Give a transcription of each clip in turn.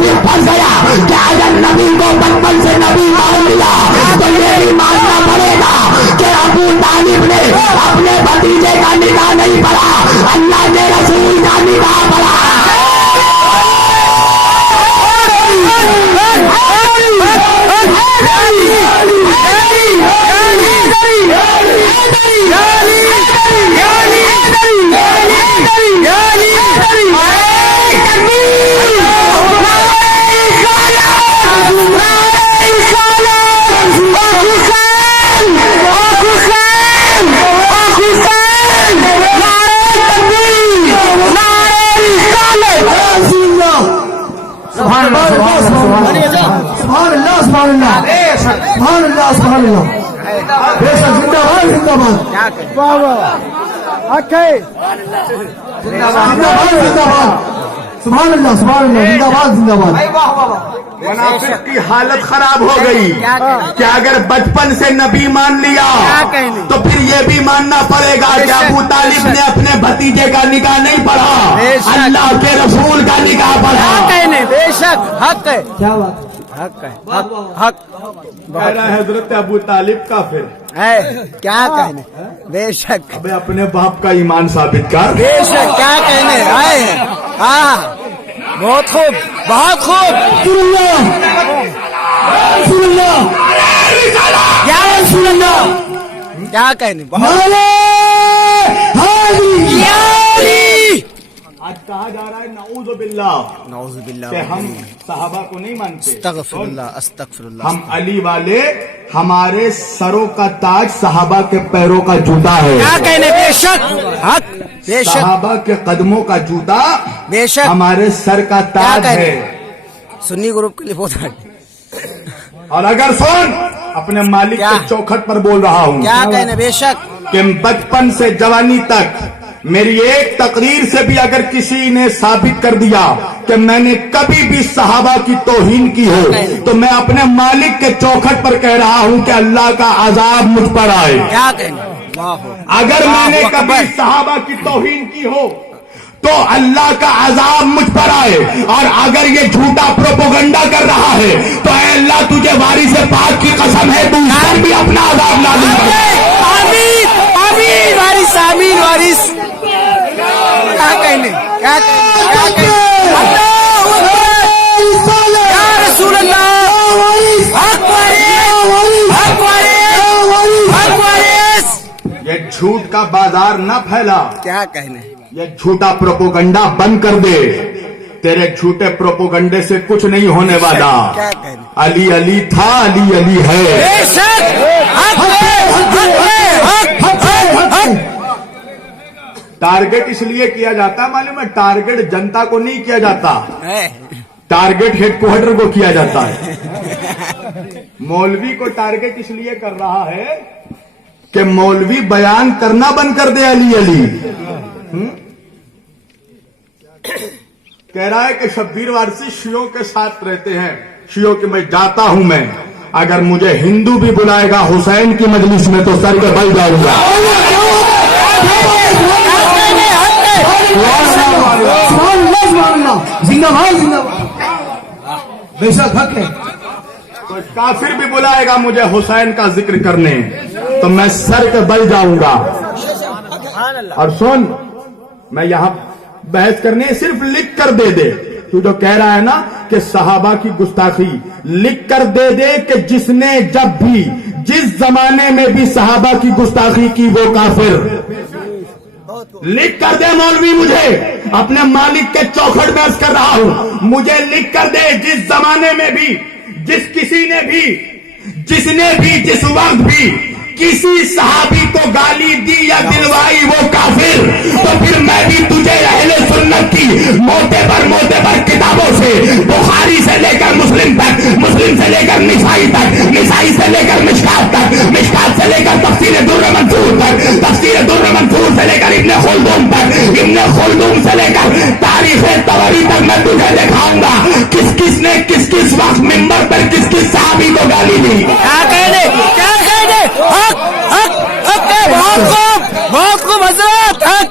फिर फंस गया कि अगर नबी को बचपन से नबी मान लिया तो ये भी मानना पड़ेगा कि अबू तालिब ने अपने भतीजे का निकाह नहीं पढ़ा, अल्लाह के रसूल का निकाह पढ़ा। मुनाफिक की हालत खराब हो गई कि अगर बचपन से नबी मान लिया तो फिर ये भी मानना पड़ेगा कि अबू तालिब ने अपने भतीजे का निकाह नहीं पढ़ा, अल्लाह के रसूल का निकाह पढ़ा। बेशक हक है, क्या बात हक है, हक कह रहा है हजरत अबू तालिब काफिर है, क्या कहने। बेशक अबे अपने बाप का ईमान साबित कर। बेशक क्या कहने आए हैं। हाँ बहुत खूब, बहुत खूब। क्या कहने। आज कहा जा रहा है नऊजुबिल्लाह नऊजुबिल्लाह कि हम सहाबा को नहीं मानते। अस्तगफिरुल्लाह, अस्तगफिरुल्लाह। हम अली वाले, हमारे सरों का ताज सहाबा के पैरों का जूता है। क्या कहने। बेशक हक, बेशक सहाबा के कदमों का जूता बेशक हमारे सर का ताज है। सुन्नी ग्रुप के लिए बहुत है। और अगर सुन, अपने मालिक क्या? के चौखट पर बोल रहा हूँ क्या कहने। बेशक कि बचपन से जवानी तक मेरी एक तकरीर से भी अगर किसी ने साबित कर दिया कि मैंने कभी भी सहाबा की तौहीन की हो तो मैं अपने मालिक के चौखट पर कह रहा हूं कि अल्लाह का अजाब मुझ पर आए। क्या कहने। अगर मैंने कभी सहाबा की तौहीन की हो तो अल्लाह का अजाब मुझ पर आए। और अगर ये झूठा प्रोपोगंडा कर रहा है तो ऐ अल्लाह तुझे वारिस पाक की कसम है, तू इस पर भी अपना अजाब नाज़िल कर। आमीन, आमीन, वारिस, आमीन, वारिस। क्या कहने, क्या कहने, क्या कहने। या रसूल अल्लाह, हक वारिस, हक वारिस, हक वारिस। ये झूठ का बाजार न फैला, क्या कहने। ये झूठा प्रोपोगंडा बंद कर दे। तेरे झूठे प्रोपोगंडे से कुछ नहीं होने वाला। क्या कहने। अली अली था, अली अली है। बेशक हक है, हक है, हक, हक, हक। टारगेट इसलिए किया जाता है, मालूम है, टारगेट जनता को नहीं किया जाता, टारगेट हेडक्वार्टर को किया जाता है। मौलवी को टारगेट इसलिए कर रहा है कि मौलवी बयान करना बंद कर दे अली अली। कह रहा है कि शब्बीर वारसी शियों के साथ रहते हैं, शियों के मैं जाता हूं मैं, अगर मुझे हिंदू भी बुलाएगा हुसैन की मजलिस में तो सर के बल जाऊंगा। जिंदाबाद जिंदाबाद। बेशक हक है। तो काफिर भी बुलाएगा मुझे हुसैन का जिक्र करने तो मैं सर के बल जाऊंगा। और सुन, मैं यहां बहस करने सिर्फ लिख कर दे दे। तू जो कह रहा है ना कि सहाबा की गुस्ताखी, लिख कर दे दे कि जिसने जब भी जिस जमाने में भी सहाबा की गुस्ताखी की वो काफिर। लिख कर दे मौलवी, मुझे अपने मालिक के चौखट में अर्ज कर रहा हूं, मुझे लिख कर दे जिस जमाने में भी, जिस किसी ने भी, जिसने भी, जिस वक्त भी किसी सहाबी को गाली दी या दिलवाई वो काफिर। तो फिर मैं भी तुझे अहले सुन्नत की मोटे पर किताबों से, बुखारी से लेकर मुस्लिम तक, मुस्लिम से लेकर निसाई तक, निसाई से लेकर मिशकात तक, मिशकात से लेकर तफसीर दुर्र मंसूर तक, तफसीर दुर्र मंसूर से लेकर इब्ने खुल्दूम तक, इब्ने खुल्दूम से लेकर तारीख तबरी तक मैं तुझे दिखाऊंगा किस किस ने किस किस वक्त मिंबर पर किस किस सहाबी को गाली दी। क्या कहने, क्या कहने। हक, हक, हक है। बहुत खूब हजरत, हक।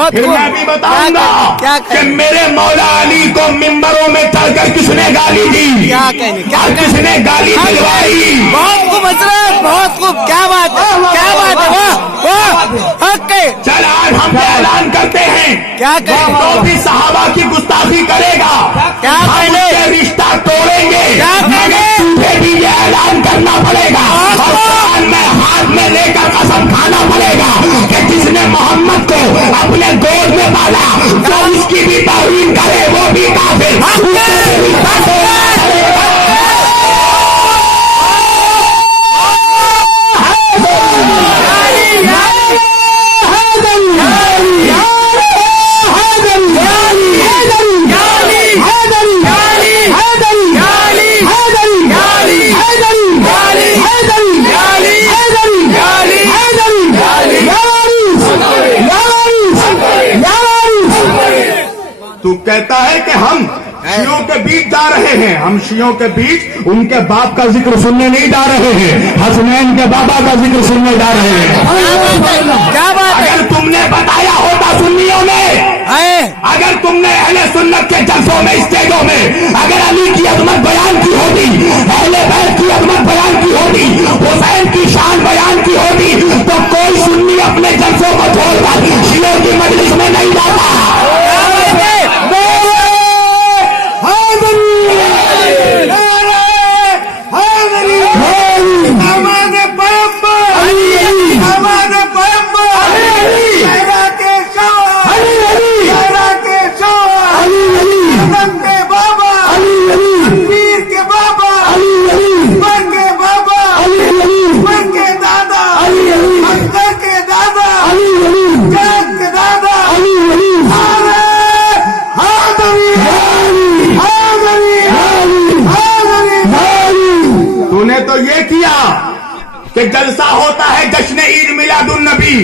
بہت پھر خوب. میں بھی بتاؤں کیا گا کہ کہیں؟ میرے مولا علی کو ممبروں میں چڑھ کر کس نے گالی دی، کیا کہیں؟ کیا اور کس نے گالی دلوائی. بہت خوب حضرت، بہت خوب. کیا بات ہے، کیا بات ہے، واہ واہ، حق ہے. چل آج ہم اعلان کرتے ہیں، کیا کہیں؟ جو بھی صحابہ کی گستاخی کرے گا کیا ہم کہنے؟ اس کے رشتہ توڑیں گے. کیا کہنے؟ تجھے بھی یہ اعلان کرنا پڑے گا اور قرآن میں ہاتھ میں لے کر قسم کھانا پڑے گا کہ جس نے محمد کو اپنے گود میں پالا جو اس کی بھی توہین کرے وہ بھی کافر. اس سے رشتہ توڑنا پڑے گا. تو کہتا ہے کہ ہم شیعوں کے بیچ جا رہے ہیں، ہم شیعوں کے بیچ ان کے باپ کا ذکر سننے نہیں جا رہے ہیں، حسنین کے بابا کا ذکر سننے جا رہے ہیں. کیا بات ہے؟ اگر تم نے بتایا ہوتا سنیوں میں، اگر تم نے اہل سنت کے جلسوں میں اسٹیجوں میں اگر علی کی عظمت بیان کی ہوتی، اہل بیت کی عظمت بیان کی ہوتی، حسین کی شان بیان کی ہوتی، تو کوئی سنی اپنے جلسوں کو چھوڑ کر شیعوں کی مجلس میں نہیں جاتا. تو یہ کیا کہ جلسہ ہوتا ہے جشن عید میلاد النبی،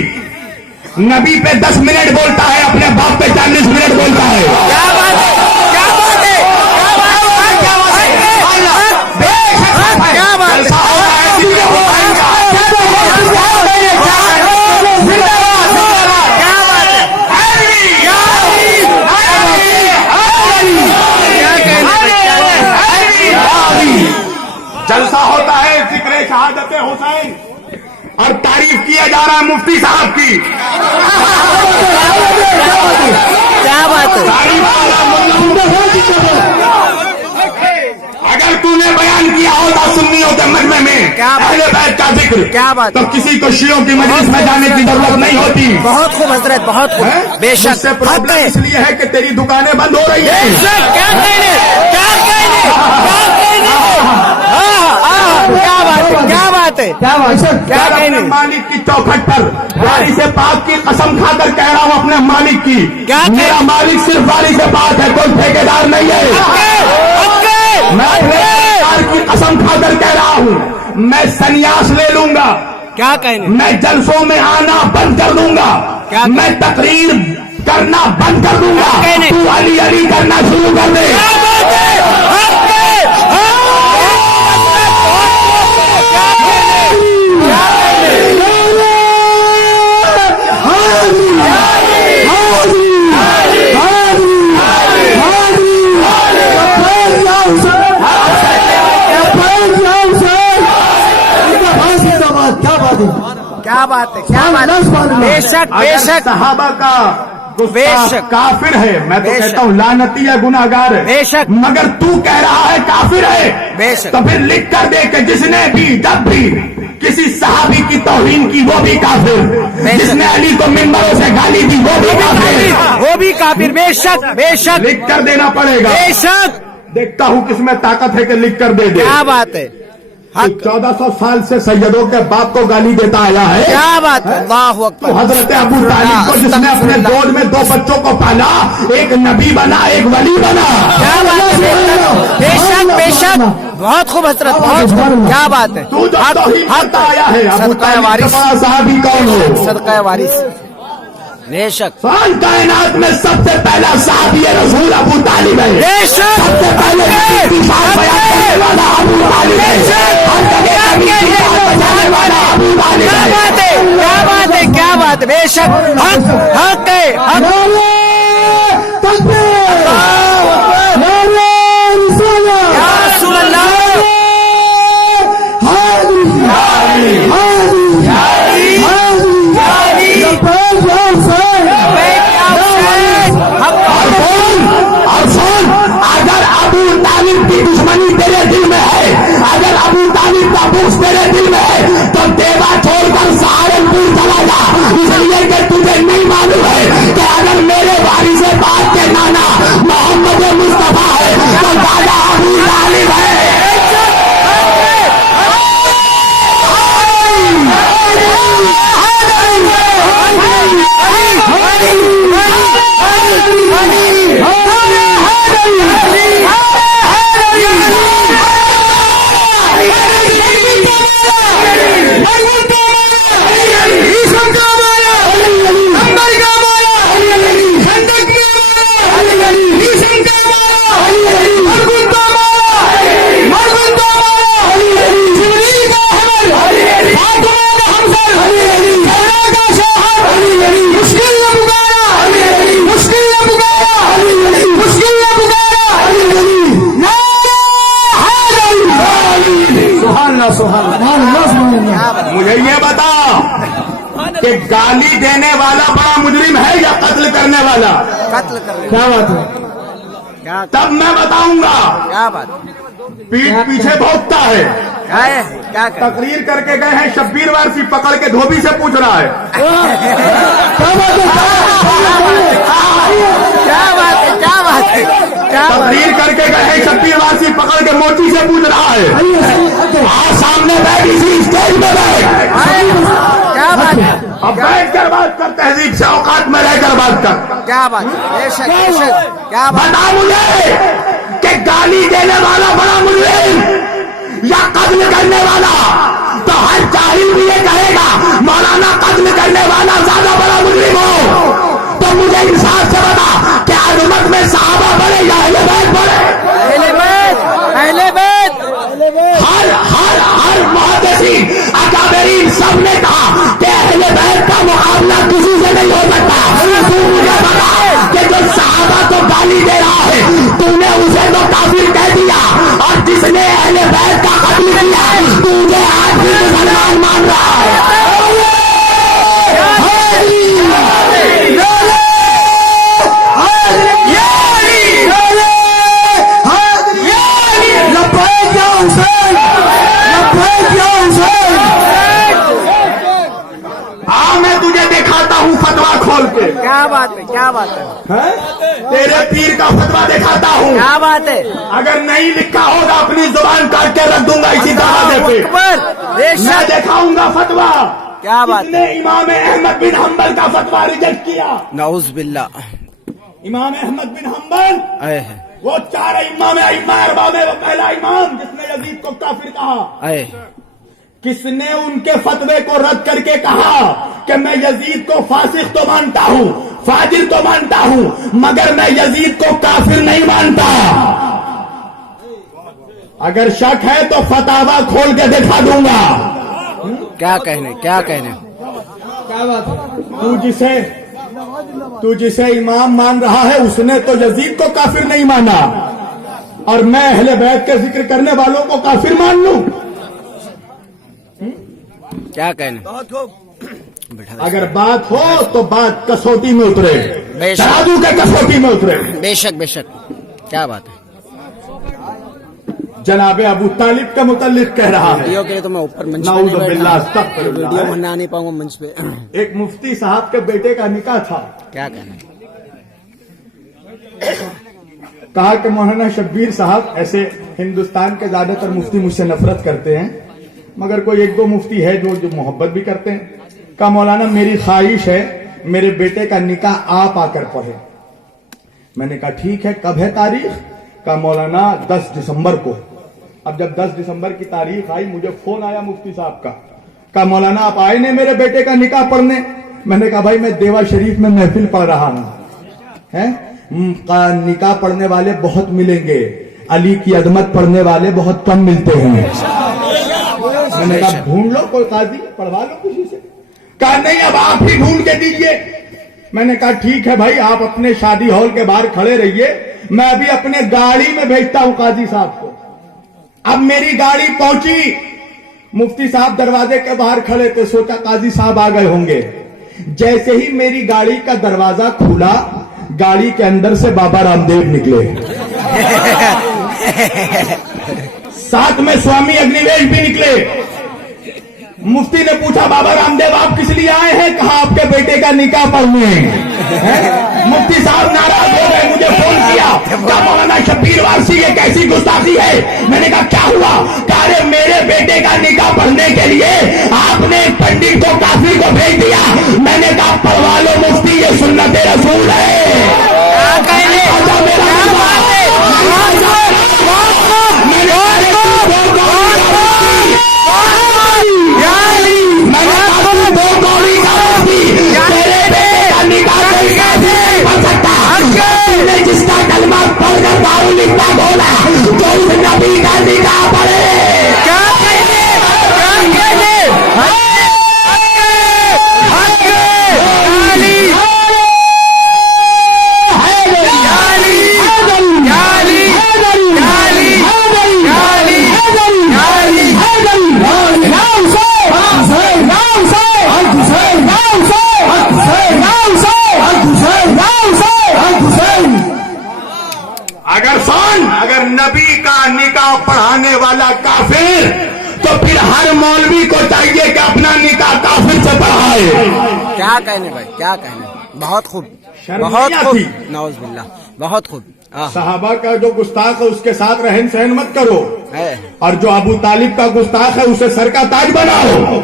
نبی پہ 10 منٹ بولتا ہے، اپنے باپ پہ 40 منٹ بولتا ہے. کیا بات ہے، کیا بات ہے، کیا بات ہے. جلسہ ہوتا ہے جلسہ ہوتا ہے ذکر شہادت حسین اور تعریف کیا جا رہا ہے مفتی صاحب کی. کیا بات ہے؟ اگر تو نے بیان کیا ہوتا سنیوں کے مجمع میں اہل بیت کا ذکر، کیا بات؟ تو کسی کو شیعوں کی مجلس میں جانے کی ضرورت نہیں ہوتی. بہت خوب حضرت، بہت خوب. بے شک. اس سے پرابلم اس لیے ہے کہ تیری دکانیں بند ہو رہی ہیں. کیا کہنے، کیا کہنے، کیا بات ہے، کیا بات ہے، کیا بات ہے، کیا اپنے کہنے. مالک کی چوکھٹ پر وارث پاک کی قسم کھا کر کہہ رہا ہوں اپنے مالک کی، کیا میرا مالک صرف وارث پاک ہے، کوئی ٹھیکیدار نہیں ہے. میں اپنے سرکار کی قسم کھا کر کہہ رہا ہوں میں سنیاس لے لوں گا، کیا کہنے. میں جلسوں میں آنا بند کر دوں گا، میں تقریر کرنا بند کر دوں گا، تو علی علی کرنا شروع کر دے. کیا بات ہے، کیا بات ہے. بے شک، بے اگر شک. صحابہ کا بے شک. کافر ہے، میں تو بے کہتا شک. ہوں لعنتی ہے، گناہگار ہے، بے شک. مگر تو کہہ رہا ہے کافر ہے، بے شک. تو پھر لکھ کر دے کہ جس نے بھی جب بھی کسی صحابی کی توہین کی وہ بھی کافر، جس نے علی کو منبروں سے گالی دی وہ بھی کافر، وہ بھی کافر. بے شک، بے شک، لکھ کر دینا پڑے گا. بے شک. دیکھتا ہوں کس میں طاقت ہے کہ لکھ کر دے دے. کیا بات ہے. 1400 سال سے سیدوں کے باپ کو گالی دیتا آیا ہے. کیا بات ہے. اللہ تو اکبر. حضرت ابو طالب کو جس نے اپنے گود میں 2 بچوں کو پالا، ایک نبی بنا، ایک ولی بنا. کیا بات ہے. بے شک، بے شک. بہت خوب حضرت، بہت خوب. کیا بات ہے. تو جو توہین کرتا آیا ہے ابو طالب کا بڑا صحابی کون ہو؟ صدقہ وارث. بے شک. کائنات میں سب سے پہلا صحابی رسول ابو طالب ہے. بے شک. سب سے پہلے بیان کرنے والا ابو طالب ہے. ہر جگہ نبی کی بات بچانے والا ابو طالب ہے. کیا بات ہے، کیا بات ہے، کیا بات ہے. بے شک. حق، حق ہے. حق نعرہ تکبیر، نعرہ رسالت، یا رسول اللہ، حاضری حاضری حاضری لبیک یا حسین، لبیک یا حسین، حق اور سن اگر ابو طالب کی دشمنی تیرے دل میں ہے، اگر ابو طالب کا بغض تیرے دل میں ہے تو دیوا چھوڑ کر سہارنپور چلا جا، اس لیے کہ تجھے نہیں معلوم ہے کہ اگر میرے وارث بات کے نانا محمد مصطفیٰ ہے تو دادا ابو طالب ہے۔ مجھے یہ بتا کہ گالی دینے والا بڑا مجرم ہے یا قتل کرنے والا؟ قتل کر لے، کیا بات ہے؟ تب میں بتاؤں گا۔ کیا بات پیٹ پیچھے بھونکتا ہے، کیا ہے، کیا کہ تقریر کر کے گئے ہیں، شبیر وارسی پکڑ کے دھوبی سے پوچھ رہا ہے۔ کیا بات ہے، کیا بات ہے، کیا بات تقریر کر کے گئے ہیں، شبیر وارسی پکڑ کے موچی سے پوچھ رہا ہے۔ آج سامنے بیٹھ اسی اسٹیج میں بیٹھ، کیا بات ہے، اب بیٹھ کر بات کر، تہذیب سے اوقات میں رہ کر بات کر۔ کیا بات ہے، بے شک بے شک، کیا بات بتا مجھے کہ گالی دینے والا بڑا مجرم یا قتل کرنے والا؟ تو ہر جاہل بھی یہ کہے گا مولانا قتل کرنے والا زیادہ بڑا مجرم ہو۔ تو مجھے انصاف سے بتا کہ عظمت میں صحابہ بڑے یا اہل بیت بڑے؟ اہل بیت، اہل بیت، ہر محدثین اکابرین سب نے کہا کہ اہل بیت کا مقابلہ کسی سے نہیں ہو سکتا۔ تو مجھے بتا کہ جو صحابہ کو گالی دے رہا ہے تو نے اسے تو کافر کہہ دیا، اور جس نے اہل بیت کا قتل کیا تو مجھے آج بھی مسلمان مان رہا ہے۔ میں تجھے دکھاتا ہوں فتوا کھول کے، کیا بات ہے، کیا بات ہے، تیرے پیر کا فتوا دکھاتا ہوں۔ کیا بات ہے، اگر نہیں لکھا ہوگا اپنی زبان کاٹ کے رکھ دوں گا اسی دروازے پہ۔ اکبر، بے میں شک، دکھاؤں گا فتوا۔ کیا بات کس نے امام احمد بن حنبل کا فتوا ریجیکٹ کیا؟ نعوذ باللہ، امام احمد بن حنبل اے وہ چار امام ائمہ اربعہ میں وہ پہلا امام جس نے یزید کو کافر کہا۔ اے کس نے ان کے فتوے کو رد کر کے کہا کہ میں یزید کو فاسق تو مانتا ہوں، فاجر تو مانتا ہوں، مگر میں یزید کو کافر نہیں مانتا؟ اگر شک ہے تو فتاوا کھول کے دکھا دوں گا۔ کیا کہنے، کیا کہنے، تو جسے امام مان رہا ہے اس نے تو یزید کو کافر نہیں مانا، اور میں اہل بیت کے ذکر کرنے والوں کو کافر مان لوں؟ کیا کہنے، اگر بات ہو تو بات کسوٹی میں اترے، بے شک۔ ترازو کے کسوٹی میں اترے۔ بے شک بے شک، کیا بات ہے، جناب ابو طالب کا متعلق کہہ رہا ہے، ویڈیو کے لیے تو میں اوپر منچ پہ نعوذ نہیں باللہ، بیٹھا، استغفر اللہ۔ ویڈیو بنا نہیں پاؤں گا منچ پہ، ایک مفتی صاحب کے بیٹے کا نکاح تھا، کیا کہنا، کہا کہ مولانا شبیر صاحب، ایسے ہندوستان کے زیادہ تر مفتی مجھ سے نفرت کرتے ہیں مگر کوئی ایک دو مفتی ہے جو محبت بھی کرتے ہیں، کہا مولانا میری خواہش ہے میرے بیٹے کا نکاح آپ آ کر پڑھے۔ میں نے کہا ٹھیک ہے، کب ہے تاریخ؟ کہا مولانا 10 دسمبر کو۔ اب جب 10 دسمبر کی تاریخ آئی مجھے فون آیا مفتی صاحب کا، کہا مولانا آپ آئے نہیں میرے بیٹے کا نکاح پڑھنے؟ میں نے کہا بھائی میں دیوا شریف میں محفل پڑھ رہا ہوں، نکاح پڑھنے والے بہت ملیں گے، علی کی عظمت پڑھنے والے بہت کم ملتے ہیں۔ میں نے کہا ڈھونڈ لو کوئی قاضی، پڑھوا لو کسی سے۔ کہا نہیں اب آپ ہی ڈھونڈ کے دیجئے۔ میں نے کہا ٹھیک ہے بھائی آپ اپنے شادی ہال کے باہر کھڑے رہیے, میں ابھی اپنے گاڑی میں بھیجتا ہوں قاضی صاحب کو. اب میری گاڑی پہنچی, مفتی صاحب دروازے کے باہر کھڑے تھے, سوچا قاضی صاحب آ گئے ہوں گے. جیسے ہی میری گاڑی کا دروازہ کھلا, گاڑی کے اندر سے بابا رام دیو نکلے, ساتھ میں سوامی اگنیویش بھی نکلے. مفتی نے پوچھا بابا رام دیو آپ کس لیے آئے ہیں؟ کہا آپ کے بیٹے کا نکاح پڑھنے. مفتی صاحب ناراض ہو گئے, مجھے فون کیا, کہا مولانا شبیر وارسی یہ کیسی گستاخی ہے؟ میں نے کہا کیا ہوا؟ کہا ارے میرے بیٹے کا نکاح پڑھنے کے لیے آپ نے پنڈت کو کافر کو بھیج دیا. میں نے کہا پڑھوا لو مفتی, یہ سنت رسول ہے. جس کا کلمہ پڑھ کر دارو لکھتا بولا تو اس نبی کا نکاح پڑھے. اگر نبی کا نکاح پڑھانے والا کافر تو پھر ہر مولوی کو چاہیے کہ اپنا نکاح کافر سے پڑھائے. کیا کہنے بھائی, کیا کہنے, بہت خوب, بہت خوب, نعوذ باللہ, بہت خوب. صحابہ کا جو گستاخ ہے اس کے ساتھ رہن سہن مت کرو, اور جو ابو طالب کا گستاخ ہے اسے سر کا تاج بناؤ.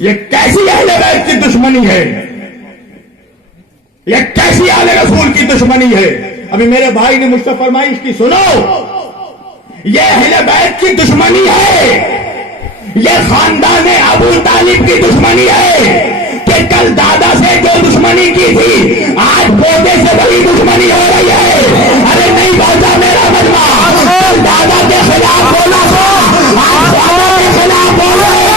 یہ کیسی اہل بیت کی دشمنی ہے؟ یہ کیسی اہل رسول کی دشمنی ہے؟ ابھی میرے بھائی نے مجھ سے فرمائش کی, سنو, یہ اہل بیت کی دشمنی ہے, یہ خاندان ابو طالب کی دشمنی ہے کہ کل دادا سے جو دشمنی کی تھی آج پوتے سے بڑی دشمنی ہو رہی ہے. ارے نہیں پہنچا میرا مجمع, کل دادا کے خلاف بولا تھا, آج دادا کے خلاف بول رہے ہیں.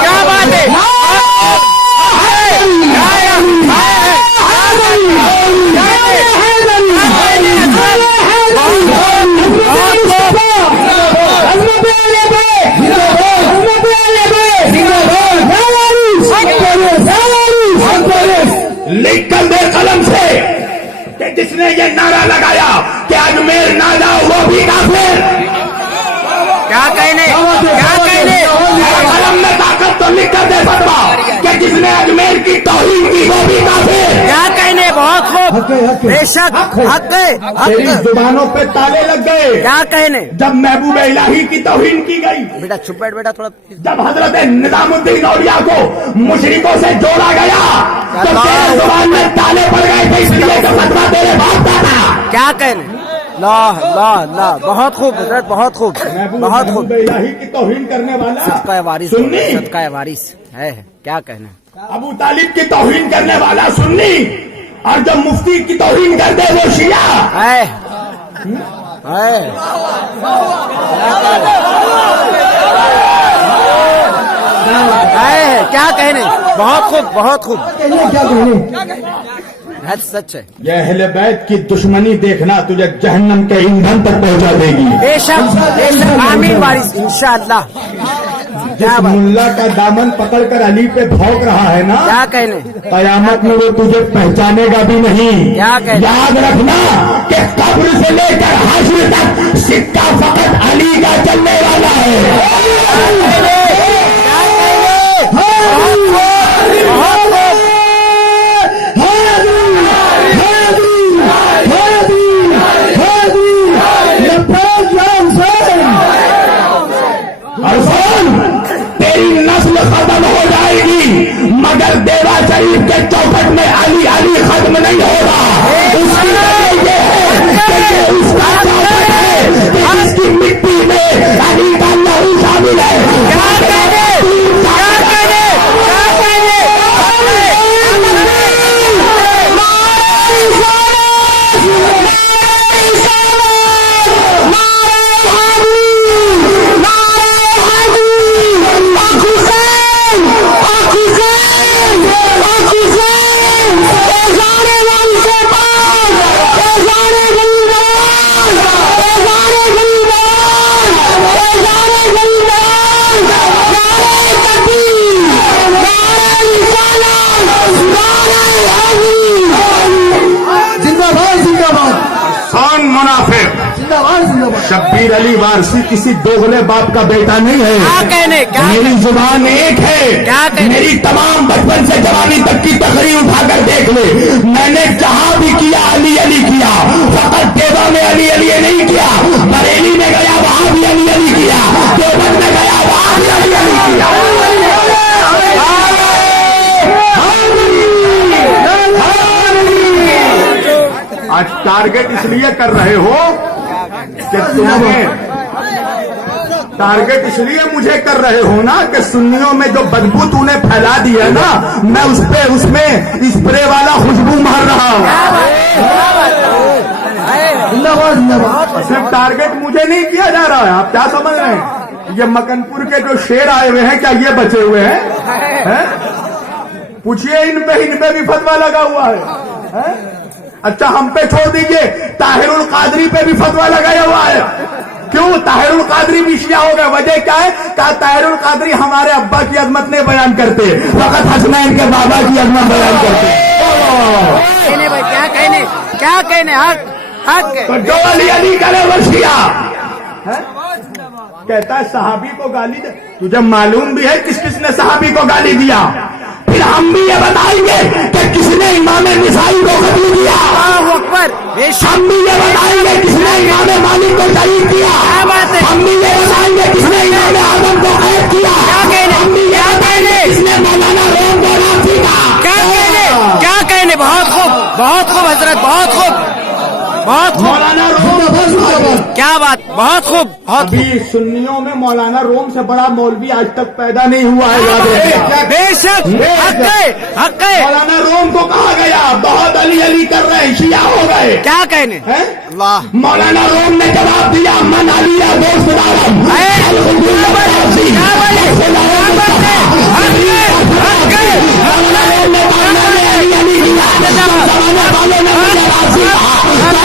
کیا بات ہے, لکھ کر دے قلم سے کہ جس نے یہ نعرہ لگایا کہ اجمیر نہ جاؤ وہ بھی کافر. کیا کہنے, کیا کہنے, قلم میں طاقت تو لکھ کر دے فتویٰ کہ جس نے اجمیر کی توہین کی وہ بھی کافر. کیا کہنے, بہت خوب, بے شک, حق ہے, تیری زبانوں پہ تالے لگ گئے. کیا کہنے, جب محبوب الہی کی توہین کی گئی, بیٹا چپ بیٹھ, بیٹا تھوڑا, جب حضرت نظام الدین اولیاء کو مشرکوں سے جوڑا گیا تو تیرے زبان میں تالے پڑ گئے تھے, اس لیے کہ فتویٰ تیرے باپ کا تھا. کیا کہنے, لا لا لا, بہت خوب حضرت, بہت خوب, بہت خوب. محبوب الہی کی توہین کرنے والا صدقہ وارث, سنی, صدقہ وارث ہے, کیا کہنا. ابو طالب کی توہین کرنے والا سنی, اور جو مفتی کی توہین کر دے وہ شیعہ ہے. کیا کہنے, بہت خوب, بہت خوب, سچ ہے. یہ اہل بیت کی دشمنی دیکھنا تجھے جہنم کے ایندھن تک پہنچا دے گی. بے شک, بے شک, آمین وارث, انشاءاللہ. جس ملا کا دامن پکڑ کر علی پہ بھونک رہا ہے نا, کیا کہنے, قیامت میں وہ تجھے پہچانے گا بھی نہیں. کیا کہنے, یاد رکھنا کہ قبر سے لے کر حشر تک سکہ فقط علی کا چلنے والا ہے. تیری نسل ختم ہو جائے گی مگر دیوا شریف کے چوکھٹ میں علی علی ختم نہیں ہوگا. اس کی وجہ یہ ہے کہ اس کا چوکھٹ ہے کہ اس کی مٹی میں علی کا لہو شامل ہے. मुनाफिक। जिंदाबाद जिंदाबाद। शब्बीर अली वारसी किसी दोगले बाप का बेटा नहीं है। क्या कहने क्या मेरी जुबान एक है। क्या कहने? मेरी तमाम बचपन से जवानी तक की तकरीर उठाकर देख ले। मैंने जहां भी किया अली अली किया। फकत देवा में अली अली नहीं किया। बरेली में गया वहां भी अली अली किया। देवबंद में गया वहां भी अली अली किया। आज टारगेट इसलिए कर रहे हो कि तुम्हें टारगेट इसलिए मुझे कर रहे हो ना कि सुन्नियों में जो बदबू तूने फैला दी है ना, मैं उसमें स्प्रे वाला खुशबू मार रहा हूँ। जिंदाबाद जिंदाबाद। सिर्फ टारगेट मुझे नहीं किया जा रहा है। आप क्या समझ रहे हैं? ये मकनपुर के जो शेर आए हुए हैं, क्या ये बचे हुए हैं? पूछिए इन पे भी फतवा लगा हुआ है? अच्छा हम पे छोड़ दीजिए, ताहिरुल कादरी पे भी फतवा लगाया हुआ है। क्यों? ताहिरुल कादरी भी शिया हो गए। वजह क्या है? कहा ताहिरुल कादरी हमारे अब्बा की अजमत नहीं बयान करते, फकत हसनैन के बाबा की अजमत बयान करते। कहने भाई क्या कहने हक हक है। तो जो अली अली करे वो शिया है? कहता है सहाबी को गाली दे। तुझे मालूम भी है किस किसने सहाबी को गाली दिया? फिर हम भी ये बताएंगे कि किसने इमाम निसाई को कत्ल किया। अल्लाहु अकबर। हम भी ये बताएंगे किसने इमाम मालिक को शहीद किया। क्या बात है? हम भी ये बताएंगे किसने इमाम आजम को कैद किया। क्या कहने? हम भी ये क्या बताएंगे कहने? किसने मौलाना रोम को राजी था। क्या कहने बहुत खूब हजरत बहुत खूब मौलाना रोम क्या बात बहुत खूब अभी सुन्नियों में मौलाना रोम से बड़ा मौलवी आज तक पैदा नहीं हुआ है। याद रखिएगा। बेशक हक है। मौलाना रोम को कहा गया बहुत अली अली कर रहे हैं, शिया हो गए। क्या कहने? हैं? अल्लाह मौलाना रोम ने जवाब दिया मन अलिया दोस्त दारम।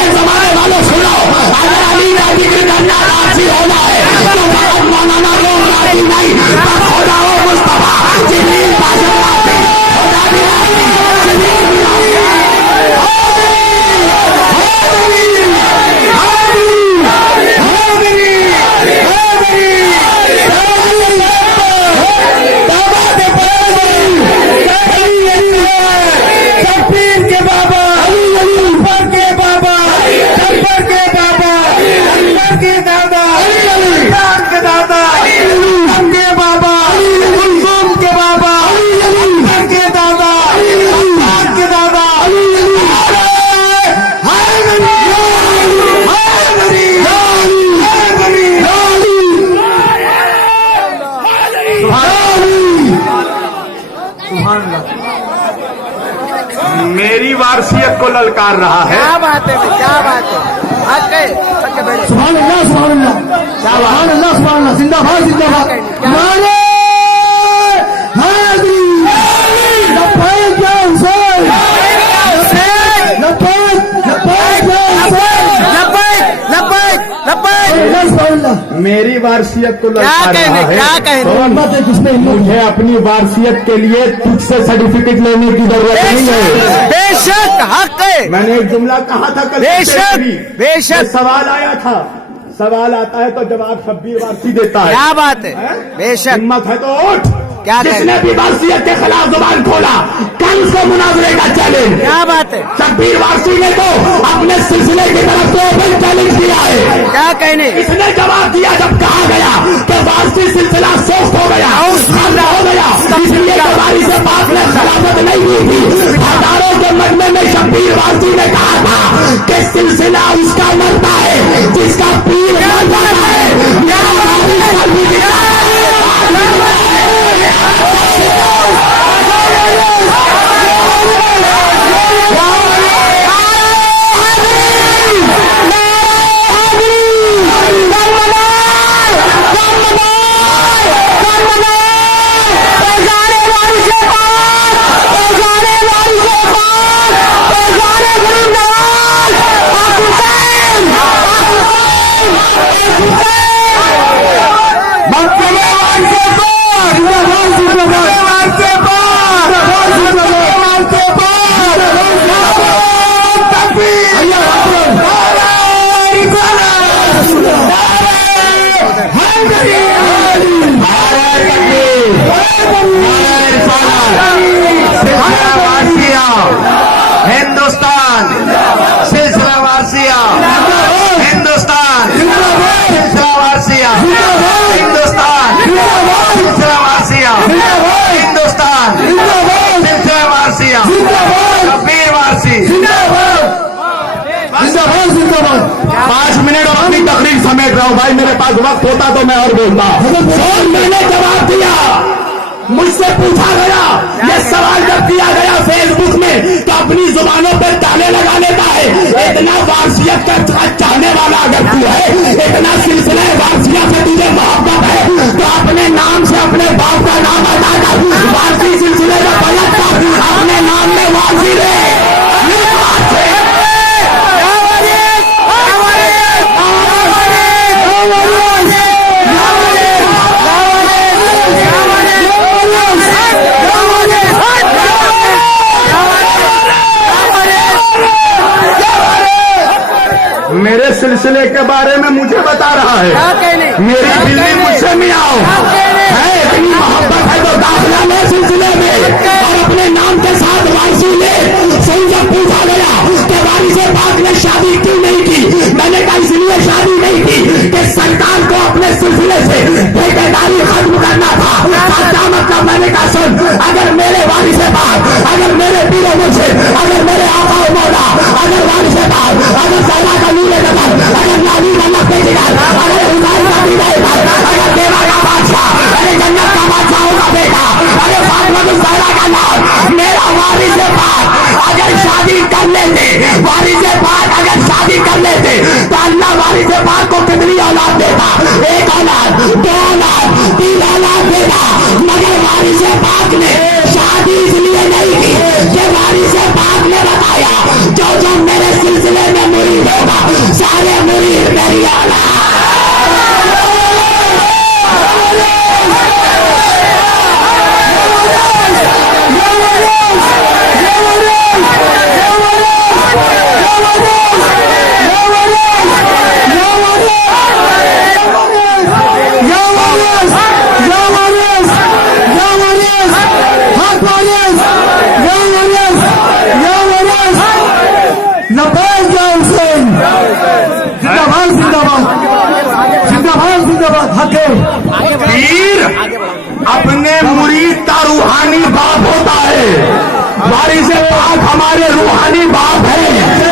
जमाने वालों सुनो, अगर अली का जिक्र करना राजी होना है तो मौलाना रोम राजी नहीं। खुदा हो मुस्तफा जिब्रील पाशा खुदा भी मेरी वारसियत को ललकार रहा है। क्या बात है क्या बात है हक है। सुभान अल्लाह सुभान अल्लाह सुभान अल्लाह सुभान अल्लाह। जिंदाबाद जिंदाबाद। नारे हैदरी लब्बैक या हुसैन लब्बैक लब्बैक या हुसैन लब्बैक सुभान अल्लाह। मेरी वारसियत को ललकार क्या रहा कहने? क्या है। कहने? मोहम्मद है किसने मुझे अपनी वारसियत के लिए तुझसे सर्टिफिकेट लेने की जरूरत नहीं है। बेशक हक है। मैंने एक जुमला कहा था कल। बेशक सवाल आया था, सवाल आता है तो जवाब शब्बीर वारसी देता है। क्या बात है? बेशक हिम्मत है तो उठ। क्या जिसने भी वारसियत के खिलाफ जुबान खोला कल से मुनाजरे का चैलेंज। क्या बात है? शब्बीर वारसी ने तो अपने सिलसिले की तरफ से ओपन चैलेंज किया है। क्या कहने? इसने जवाब दिया जब कहा गया कि वारसी सिलसिला सोफ्ट हो गया, खाना हो गया, इसलिए हमारी से बात में खिलाफत नहीं हुई थी। हजारों के मजमे में शब्बीर वारसी ने कहा था कि सिलसिला उसका मरता है जिसका पीर मरता है। शब्बीर वारसी 5 मिनट और अपनी तकरीर समेट रहा हूँ भाई, मेरे पास वक्त होता तो मैं और बोलता। मैंने जवाब दिया, मुझसे पूछा गया, ये सवाल जब किया गया फेसबुक में तो अपनी जुबानों पर ताले लगा लेता है। इतना वारसियत का चाहने वाला अगर तू है, इतना सिलसिला वारसियत से तुझे मोहब्बत है, तो अपने नाम से अपने बाप का नाम हटाकर वारसी सिलसिले का पलट कर अपने नाम में वारसी ले। मेरे सिलसिले के बारे में मुझे बता रहा है, मेरी दिल्ली मुझसे मियाओ है, इतनी मोहब्बत है तो दाखिला ले सिलसिले में और अपने नाम के साथ वारसी ले। सही जब पूछा गया कि वारिस पाक ने शादी क्यों नहीं की, मैंने कहा इसलिए शादी नहीं की कि सरकार को अपने सिलसिले से ठेकेदारी खत्म करना था। क्या मतलब? मैंने कहा सुन, अगर मेरे वारिस पाक, अगर मेरे पीरो मुझे, अगर मेरे आका मौला, अगर वारिस पाक, अगर सैला का नूरे नजर, अगर नानी का नक्शे जिगर, अगर हुसैन का दीवार, अगर देवा का बादशाह, अरे जन्नत का बादशाह का बेटा, अरे फातिमा ज़हरा का नाम, मेरा वारिस पाक अगर शादी कर लेते, वारिस पाक अगर शादी कर लेते तो अल्लाह वारिस पाक को कितनी औलाद देता? 1 औलाद, 2 औलाद, 3 औलाद देता। मगर वारिस पाक ने शादी इसलिए नहीं की कि वारिस पाक ने बताया जो मेरे सिलसिले में मुरीद होगा सारे मुरीद मेरी औलाद। पीर अपने मुरीद का रूहानी बाप होता है, वारिस पाक हमारे रूहानी बाप है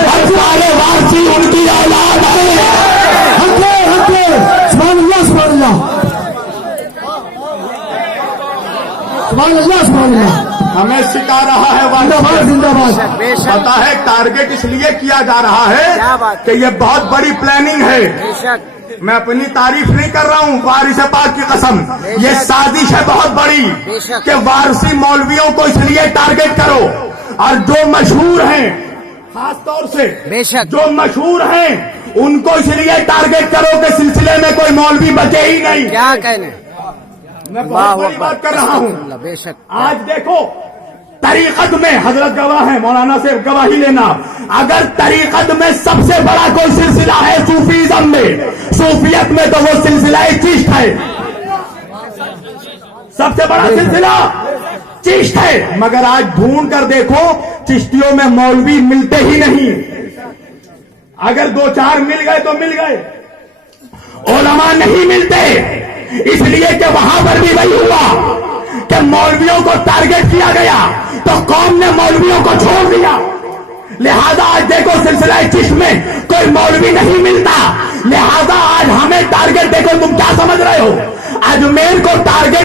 और सारे वारसी उनकी औलाद है। हमें सिखा रहा है वारिस जिंदाबाद। पता है टारगेट इसलिए किया जा रहा है कि ये बहुत बड़ी प्लानिंग है। मैं अपनी तारीफ नहीं कर रहा हूँ, वारिस पाक की कसम, ये साजिश है बहुत बड़ी कि वारसी मौलवियों को इसलिए टारगेट करो और जो मशहूर हैं, खास तौर से जो मशहूर हैं उनको इसलिए टारगेट करो कि सिलसिले में कोई मौलवी बचे ही नहीं। क्या कहने, मैं बहुत बड़ी बात कर रहा हूँ। बेशक आज देखो तरीकत में हजरत गवाह है, मौलाना से गवाही लेना, अगर तरीकत में सबसे बड़ा कोई सिलसिला है सूफीज़म में, सूफियत में, तो वो सिलसिला चिश्त है। सबसे बड़ा सिलसिला चिश्त है। मगर आज ढूंढ कर देखो चिश्तियों में मौलवी मिलते ही नहीं। अगर 2-4 मिल गए तो मिल गए, उलमा नहीं मिलते। इसलिए कि वहां पर भी वही हुआ कि मौलवियों को टारगेट किया गया तो कौम ने मौलवियों को छोड़ दिया। लिहाजा आज देखो सिलसिला चिश्त में कोई मौलवी नहीं मिलता, लिहाजा आज हमें टारगेट देखो। तुम क्या समझ रहे हो? अजमेर को टारगेट